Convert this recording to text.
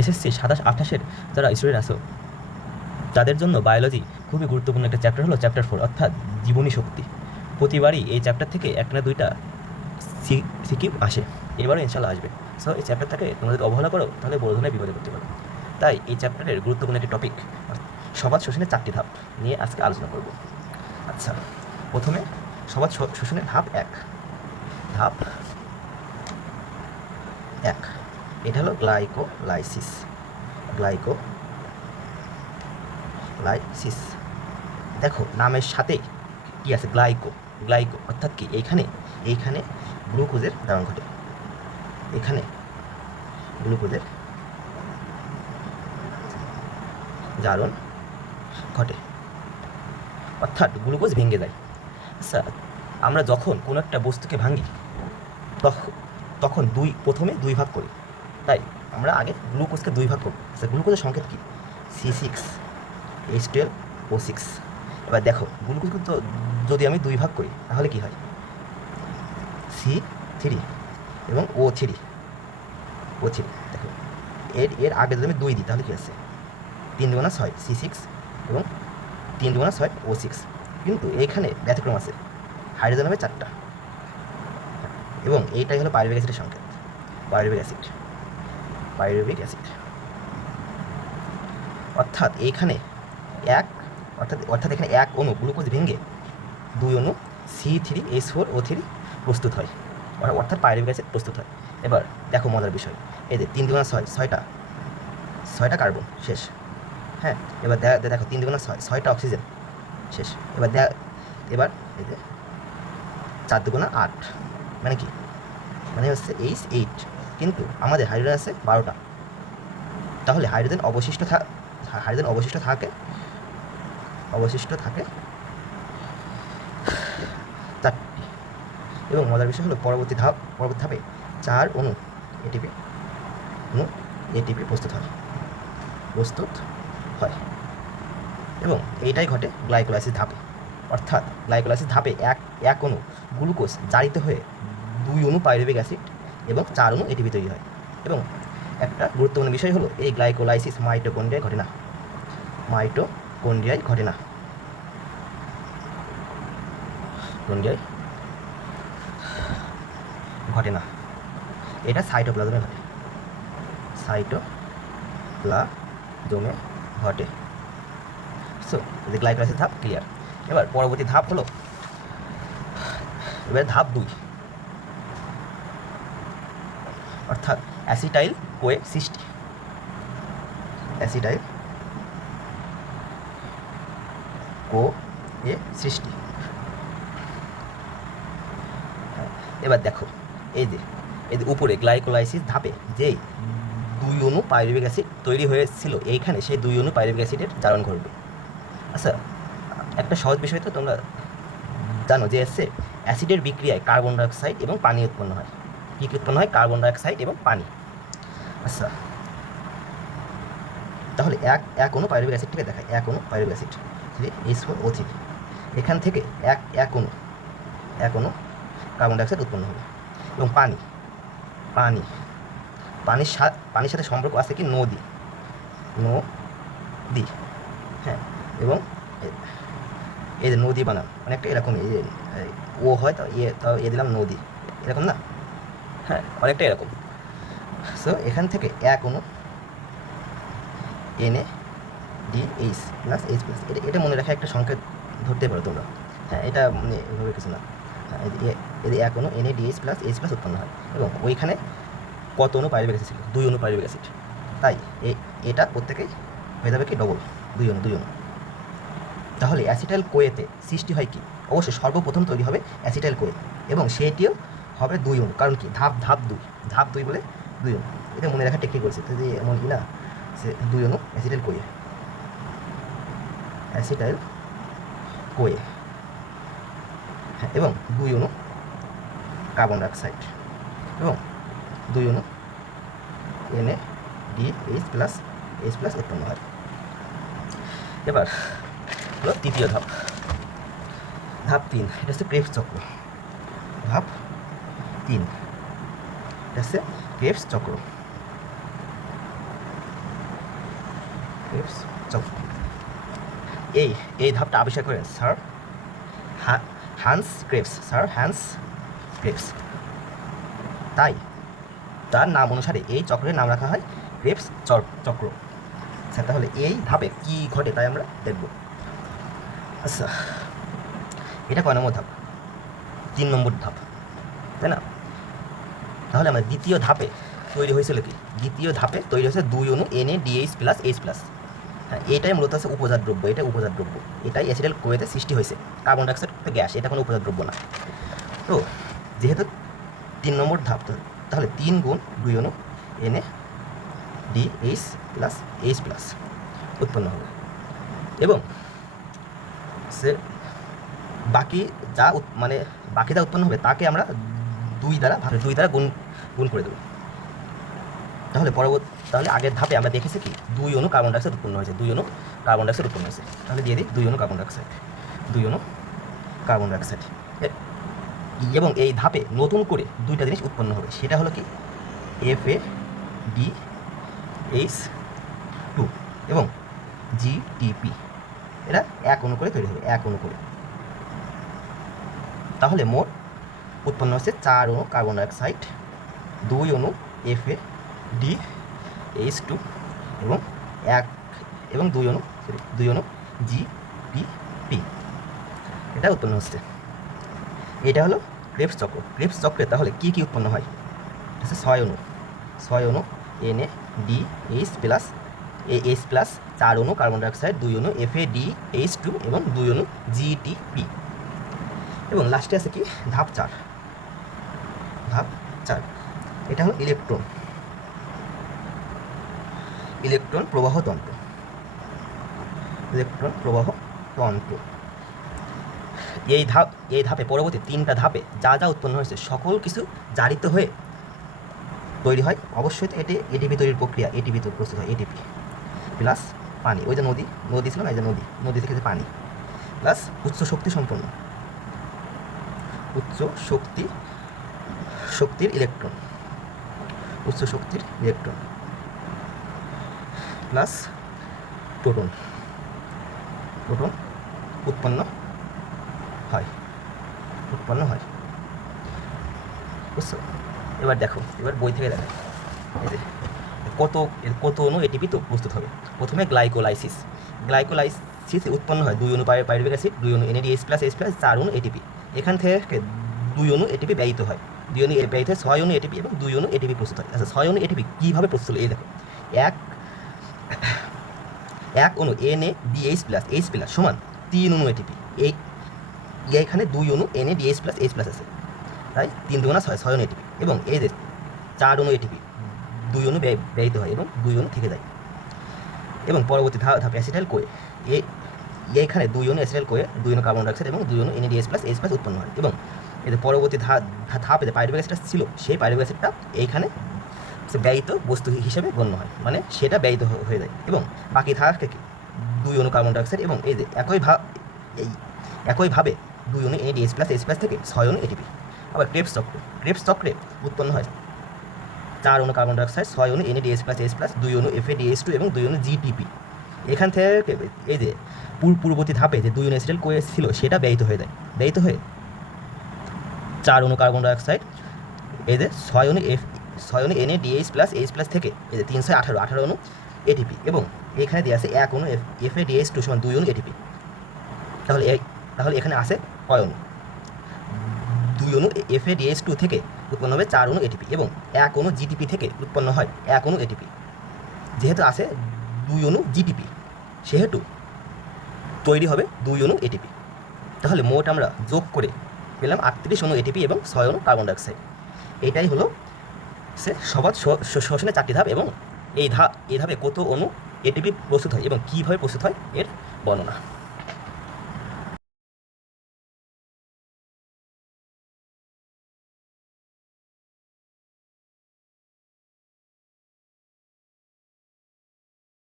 SSC 27-28-এর যারা student আছো তাদের জন্য বায়োলজি খুবই গুরুত্বপূর্ণ একটা চ্যাপ্টার হলো চ্যাপ্টার 4 অর্থাৎ জীবনী শক্তি। প্রতিবারই এই চ্যাপ্টার থেকে একটা না দুইটা সিকিউ আসে, এবারও ইনশাল্লাহ আসবে। সো এই চ্যাপ্টারটাকে তোমরা যদি অবহেলা করো তাহলে বড় ধরনের বিপদে পড়তে পারো। তাই এই চ্যাপ্টারের গুরুত্বপূর্ণ একটি টপিক সবাদ শোষণের 4টি ধাপ নিয়ে আজকে আলোচনা করব। আচ্ছা, প্রথমে সবাদ শোষণের ধাপ 1। ধাপ 1 এটা হলো গ্লাইকোলাইসিস। গ্লাইকোলাইসিস দেখো নামের সাথে কি আছে, গ্লাইকো অর্থাৎ কি এইখানে গ্লুকোজের জারণ ঘটে। এখানে গ্লুকোজের জারণ ঘটে অর্থাৎ গ্লুকোজ ভেঙে যায়। আচ্ছা, আমরা যখন কোনো একটা বস্তুকে ভাঙি তখন প্রথমে দুই ভাগ করি। তাই আমরা আগে গ্লুকোজকে দুই ভাগ করব। আচ্ছা, গ্লুকোজের সংকেত কি? C6H12O6। এবার দেখো গ্লুকোজকে তো যদি আমি দুই ভাগ করি তাহলে কি হয়? C3 এবং O3। দেখো এর আগে যদি আমি 2 দিই তাহলে কি আছে? 3 × 6 C6 এবং 3 × 6 O6। কিন্তু এইখানে ব্যতিক্রম আছে, হাইড্রোজেন হবে 4টা এবং এইটাই হলো পাইরুভিক অ্যাসিডের সংকেত। পাইরুভিক অ্যাসিড অর্থাৎ এইখানে এখানে এক অণু গ্লুকোজ ভেঙে 2 অণু C3H4O3 প্রস্তুত হয়, অর্থাৎ পাইরুভিক অ্যাসিড প্রস্তুত হয়। এবার দেখো মজার বিষয়, এই যে 3 × 6 6টা কার্বন শেষ। হ্যাঁ, এবার দেখো 3 × 6 6টা অক্সিজেন শেষ। এবার এই যে 4 × 8 মানে কি? মানে হচ্ছে H8, কিন্তু আমাদের হাইড্রোজেন আছে 12টা। তাহলে হাইড্রোজেন অবশিষ্ট থাকে 4টি। এবং মজার বিষয় হলো পরবর্তী ধাপে 4 অণু এটিপি প্রস্তুত হয় এবং এইটাই ঘটে গ্লাইকোলাইসিস ধাপে। অর্থাৎ গ্লাইকোলাইসিস ধাপে এক অণু গ্লুকোজ জারিত হয়ে 2 অণু পাইরুভিক অ্যাসিড এবং 4 অণু এটিপি তৈরি হয়। এবং একটা গুরুত্বপূর্ণ বিষয় হলো এই গ্লাইকোলাইসিস মাইটোকন্ড্রিয়ায় ঘটে না। এটা সাইটোপ্লাজমে ঘটে। সো এই গ্লাইকোলাইসিস ধাপ ক্লিয়ার। এবার পরবর্তী ধাপ হলো ধাপ 2 অর্থাৎ অ্যাসিটাইল কোয়ে সৃষ্টি। এবার দেখো এই যে উপরে গ্লাইকোলাইসিস ধাপে যেই 2 অণু পাইরুভিক অ্যাসিড তৈরি হয়েছিল, এইখানে সেই 2 অণু পাইরুভিক অ্যাসিডের জারণ ঘটবে। আচ্ছা, একটা সহজ বিষয় তো তোমরা জানো যে অ্যাসিডের বিক্রিয়ায় কার্বন ডাইঅক্সাইড এবং পানি উৎপন্ন হয়। কী উৎপন্ন হয়? কার্বন ডাইঅক্সাইড এবং পানি। আচ্ছা, তাহলে এক অণু পাইরুভিক অ্যাসিডটাকে দেখায়। এক অণু পাইরুভিক অ্যাসিড H4O3, এখান থেকে এক অণু কার্বন ডাইঅক্সাইড উৎপন্ন হবে। এবং পানির সাথে সম্পর্ক আছে কি? নদী। হ্যাঁ, এবং এই যে নদী বানান অনেকটা এরকম, এই যে ও হয় তাও দিলাম নদী, এরকম না? হ্যাঁ, অনেকটা এরকম। সো এখান থেকে এক অণু NaDH+H+, এটা মনে রাখা একটা সংকেত ধরতে পারো তোমরা। হ্যাঁ, এটা মানে এভাবে কিছু না। হ্যাঁ, এদের এক অণু NaDH+H+ উৎপন্ন হয় এবং ওইখানে কত অণু পাইরুভিক অ্যাসিড ছিল? 2 অণু পাইরুভিক অ্যাসিড। তাই এটা প্রত্যেকেই হয়ে যাবে কি? ডবল 2 অণু। তাহলে অ্যাসিটাইল কোয়েতে সৃষ্টি হয় কি? অবশ্যই সর্বপ্রথম তৈরি হবে অ্যাসিটাইল কোয়ে এবং সেটিও হবে 2 অণু। কারণ কি? ধাপ 2 বলে 2 অণু। এটা মনে রাখা টেকনিক করছে যে এমন কি না, সে 2 অণু অ্যাসিটাইল কোয়ে, হ্যাঁ, এবং 2 অণু কার্বন ডাইঅক্সাইড এবং 2 অণু NaDH+H+ উৎপন্ন হয়। এবার হলো তৃতীয় ধাপ 3। এটা হচ্ছে ক্রেবস চক্র। ধাপ 3 এটা হচ্ছে ক্রেবস চক্র। ক্রেবস চক্র। এই ধাপটা আবিষ্কার করেন স্যার হান্স ক্রেবস। তাই তার নাম অনুসারে এই চক্রের নাম রাখা হয় ক্রেবস চক্র। আচ্ছা, তাহলে এই ধাপে কি ঘটে তাই আমরা দেখব। আচ্ছা, এটা কয় নম্বর ধাপ? 3 নম্বর ধাপ, তাই না? তাহলে আমার দ্বিতীয় ধাপে তৈরি হয়েছিল কি? দ্বিতীয় ধাপে তৈরি হয়েছে 2 অণু NaDH প্লাস H প্লাস। হ্যাঁ, এটাই মূলত আছে উপজাত দ্রব্য। এটাই অ্যাসিটাইল কোয়েতে সৃষ্টি হয়েছে। কার্বন ডাইঅক্সাইড গ্যাস, এটা কোনো উপজাত দ্রব্য না। তো যেহেতু 3 নম্বর ধাপ, তাহলে 3 গুণ 2 অণু NaDH প্লাস H প্লাস উৎপন্ন হবে এবং সে বাকি যা উৎপন্ন হবে তাকে আমরা 2 দ্বারা গুণ করে দেবো। তাহলে আগের ধাপে আমরা দেখেছি কি 2 অণু কার্বন ডাইঅক্সাইড উৎপন্ন হয়েছে। তাহলে দিয়ে দিই 2 অণু কার্বন ডাইঅক্সাইড। এবং এই ধাপে নতুন করে 2টা জিনিস উৎপন্ন হবে। সেটা হলো কি FADH2 এবং GTP। এটা 1 অণু করে তৈরি হবে, 1 অণু করে। তাহলে মোট উৎপন্ন হচ্ছে 4 অণু কার্বন ডাইঅক্সাইড, 2 অণু FADH2 এবং 2 অণু GTP। এটা উৎপন্ন হচ্ছে। এটা হলো ক্রেবস চক্রে তাহলে কি উৎপন্ন হয়? হচ্ছে 6 অণু NaDH প্লাস AH প্লাস, 4 অণু কার্বন ডাইঅক্সাইড, 2 অণু FADH2 এবং 2 অণু GTP। এবং লাস্টে আছে কি ধাপ 4। এটা হলো ইলেকট্রন প্রবাহ তন্ত্র। এই ধাপে পরবর্তী 3টা ধাপে যা উৎপন্ন হয়েছে সকল কিছু জারিত হয়ে তৈরি হয়। অবশ্যই এটি এটিপি তৈরির প্রক্রিয়া। এটিপি প্রস্তুত হয়, এটিপি প্লাস পানি। ওই যে নদী ছিল না, এই যে নদী থেকে যে পানি প্লাস উচ্চ শক্তির ইলেকট্রন প্লাস প্রোটন উৎপন্ন হয়। বুঝছো? এবার দেখো, বই থেকে দেখো এই যে কত অণু এটিপি তো প্রস্তুত হবে। প্রথমে গ্লাইকোলাইসিস উৎপন্ন হয় 2 অণু পাইরুভিক অ্যাসিড, 2 অণু NaDH প্লাস H প্লাস, 4 অণু এটিপি। এখান থেকে 2 অণু এটিপি ব্যয়িত হয়। 6 অণু এটিপি এবং 2 অণু এটিপি প্রস্তুত হয়। আচ্ছা, 6 অণু এটিপি কীভাবে প্রস্তুত হলো? এই দেখো, এক অণু NaDH প্লাস H প্লাস সমান 3 অণু এটিপি। এইখানে 2 অণু NaDH প্লাস H প্লাস আছে, তাই 3 2 6 অণু এটিপি। এবং এই যে 4 অণু এটিপি, 2 অণু ব্যয়িত হয় এবং 2 অণু থেকে যায়। এবং পরবর্তী ধাপ অ্যাসিটাইল কোয়ে। এইখানে 2 অণু অ্যাসিটাইল কোয়ে, 2 অণু কার্বন ডাইঅক্সাইড এবং 2 অণু NaDH প্লাস H প্লাস উৎপন্ন হয়। এবং এই যে পরবর্তী ধাপে যে পাইরুভিক অ্যাসিডটা ছিল, সেই পাইরুভিক অ্যাসিডটা এইখানে ব্যয়িত বস্তু হিসেবে গণ্য হয়, মানে সেটা ব্যয়িত হয়ে যায়। এবং বাকি থাকে কি 2 অণু কার্বন ডাইঅক্সাইড এবং এই যে একইভাবে 2 অণু NaDH প্লাস H প্লাস থেকে 6 অণু এটিপি। আবার ক্রেবস চক্রে উৎপন্ন হয় 4 অণু কার্বন ডাইঅক্সাইড, 6 অণু NaDH প্লাস H প্লাস, 2 অণু FADH2 এবং 2 অণু GTP। এখান থেকে এই যে পূর্ববর্তী ধাপে যে 2 অণু অ্যাসিটাইল কোয়ে ছিল সেটা ব্যয়িত হয়ে 4 অণু কার্বন ডাইঅক্সাইড, এই যে 6 অণু NaDH প্লাস H প্লাস থেকে এই যে 318 অণু এটিপি। এবং এখানে দিয়ে আছে 1 অণু FADH2 সমান 2 অণু এটিপি। তাহলে এখানে আছে কয় অণু? 2 অণু FADH2 থেকে উৎপন্ন হবে 4 অণু এটিপি এবং 1 অণু GTP থেকে উৎপন্ন হয় 1 অণু এটিপি। যেহেতু আছে 2 অণু GTP, সেহেতু তৈরি হবে 2 অণু এটিপি। তাহলে মোট আমরা যোগ করে পেলাম 38 অণু এটিপি এবং 6 অণু কার্বন ডাইঅক্সাইড। এটাই হলো সহজ শ্বসনের 4টি ধাপ। এবং এই ধাপে কত অণু এটিপি প্রস্তুত হয় এবং কীভাবে প্রস্তুত হয় এর বর্ণনা।